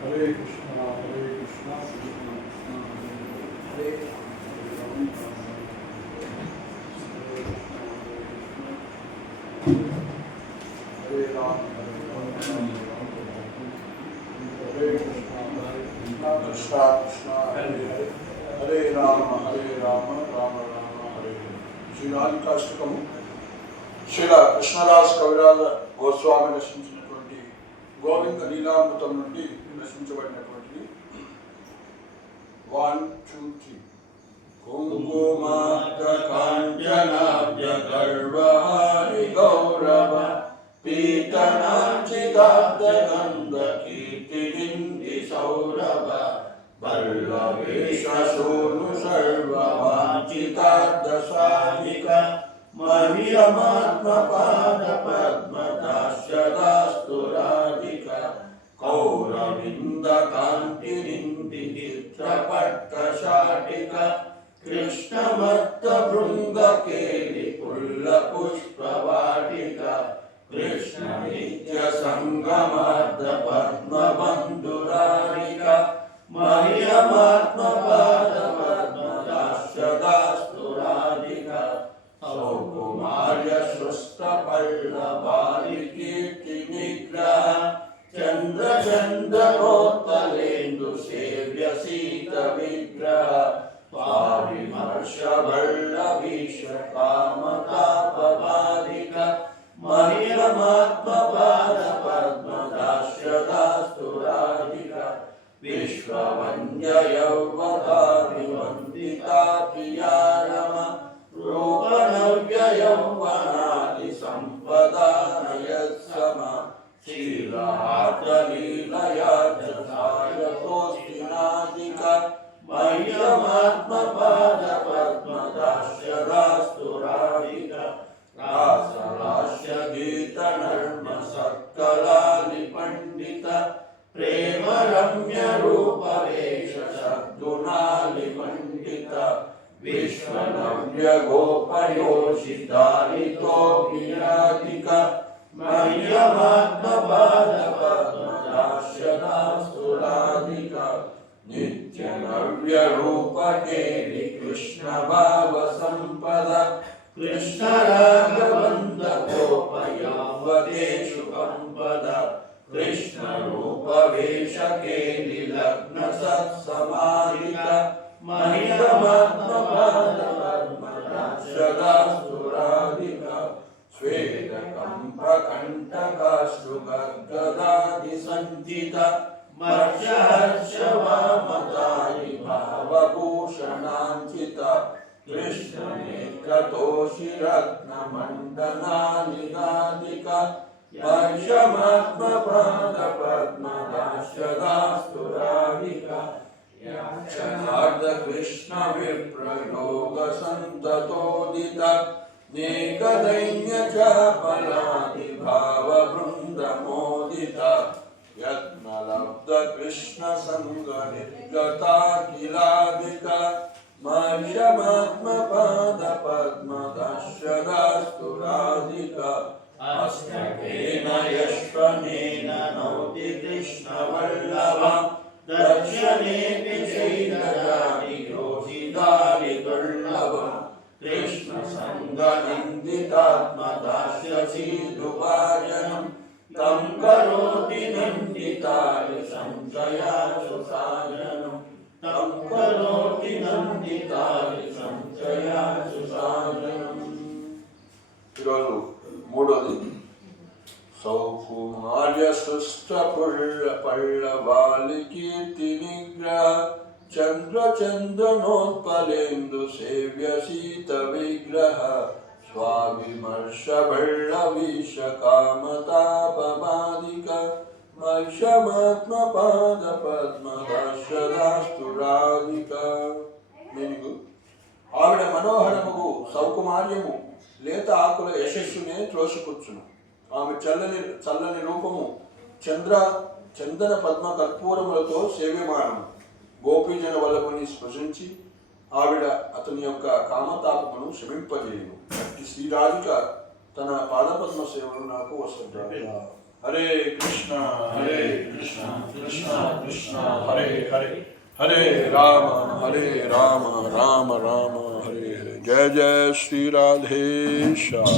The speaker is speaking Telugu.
हरे कृष्णा कृष्ण कृष्ण हरे राम हरे राम हरे कृष्णा कृष्ण कृष्ण हरे हरे हरे राम राम राम हरे हरे श्री राधिकाष्टकम శ్రీల కృష్ణదాస్ కవిరాజ గోస్వామి రచించినటువంటి గోవింద లీలామృతం నుండి రచించబడినటువంటిది 1 2 3 కుంకుమార్క కాంచనాభ్య గర్వాణి గౌరవ పీతనాంచితాబ్ద గంధ కీర్తినింది సౌరభ పల్లవేశ శోను సర్వవాంచితాబ్ద సాధిక మహ్యమాత్మపాద పద్మదాస్యదాస్తురాధిక కౌరవింద కాంతినింది చిత్రపట్ట శాటిక కృష్ణమత్త బృంద కేలి పుల్ల పుష్పవాటిక కృష్ణ నిత్య సంగమార్ధ పద్మబంధురారిక మహ్యమాత్మపాద పద్మదాస్యదాస్తురాధిక సౌకుమార్య సృష్ట పల్లవారి కీర్తి నిగ్రహ చంద్ర చంద్రోత్తలేందు సేవ్య సీత విగ్రహ పారిమర్శ వల్లవీష కామతాపబాధిక మహ్యమాత్మపాద పద్మదాస్యదాస్తురాధిక విశ్వవంద్య యౌవదారి వందితా ప్రియా రమ రూపనవ్యయౌవనాది సంపదానయత్సమ శీలార్ధలీలయా జాయతోస్తినాదిక మహ్యమాత్మపాద పద్మదాస్యదాస్తురాధిక రాసలాస్య గీత నర్మ సత్కలాని పండిత ప్రేమ రమ్య రూపవేష సద్గుణాలి మండిత విశ్వనవ్య గోపయోషితారితో విరాధిక మహ్యమాత్మపాద పద్మదాస్యదాస్తురాధిక నిత్య నవ్య రూపకేలి కృష్ణ భావ సంపద కృష్ణ రాఘవంద గోపయావదేషు కంపద కృష్ణ రూపవేషకేలి లగ్న సత్సమాహిత మహ్యమాత్మపాద పద్మదాస్యదాస్తురాధిక శ్వేత కంఠ కంఠకాశ్రు గద్గదాది సంచిత మర్షహర్ష వామతాయి భావభూషణాంచిత కృష్ణ నేత్రతోషి రత్న మండనానిగాదిక మహ్యమాత్మపాద పద్మదాస్యదాస్తురాధిక యాక్షణార్ధ కృష్ణ విప్రయోగ సంతతోదిత నేకదైన్య చాపలాది భావ బృంద మోదిత యత్నలబ్ధ కృష్ణ సంగ నిర్గతాఖిలాదిక మహ్యమాత్మపాద పద్మదాస్యదాస్తురాధిక అష్టకేన యశ్వనేన నౌతి కృష్ణ వల్లభం దర్శనేపి చైతన్యాని యోషితాని దుర్లభం కృష్ణ సంగ నందితాత్మదాస్య సీదుభాజనం తం కరోతి నందితాయ సంశయాసు సాజనం తం కరోతి నందితాయ సంశయాసు సాజనం. ఈరోజు మూడోది సౌకుమార్య సృష్ట పుల్ల పల్లవాలి కీర్తి నిగ్రహ చంద్ర చంద్రనోత్పలేందు సేవ్య సీత విగ్రహ స్వాభిమర్శ బళ్ళవీష కామతాపబాధిక మహ్యమాత్మపాద పద్మదాస్యదాస్తురాధిక. నేను ఆవిడ మనోహరముగు సౌకుమార్యము లేత ఆకుల యశస్సునే త్రోసిపుచ్చును. ఆమె చల్లని రూపము చందన పద్మ కర్పూరములతో సేవ్యమానము. గోపీజన వల్లభుని స్పృశించి ఆవిడ అతని యొక్క కామతాపమును శమింపజేయును. అట్టి శ్రీరాధిక తన పాదపద్మ సేవలు నాకు వసంత. హరే కృష్ణ కృష్ణ हरे हरे हरे राम राम राम हरे हरे। जय जय श्री राधेश्याम।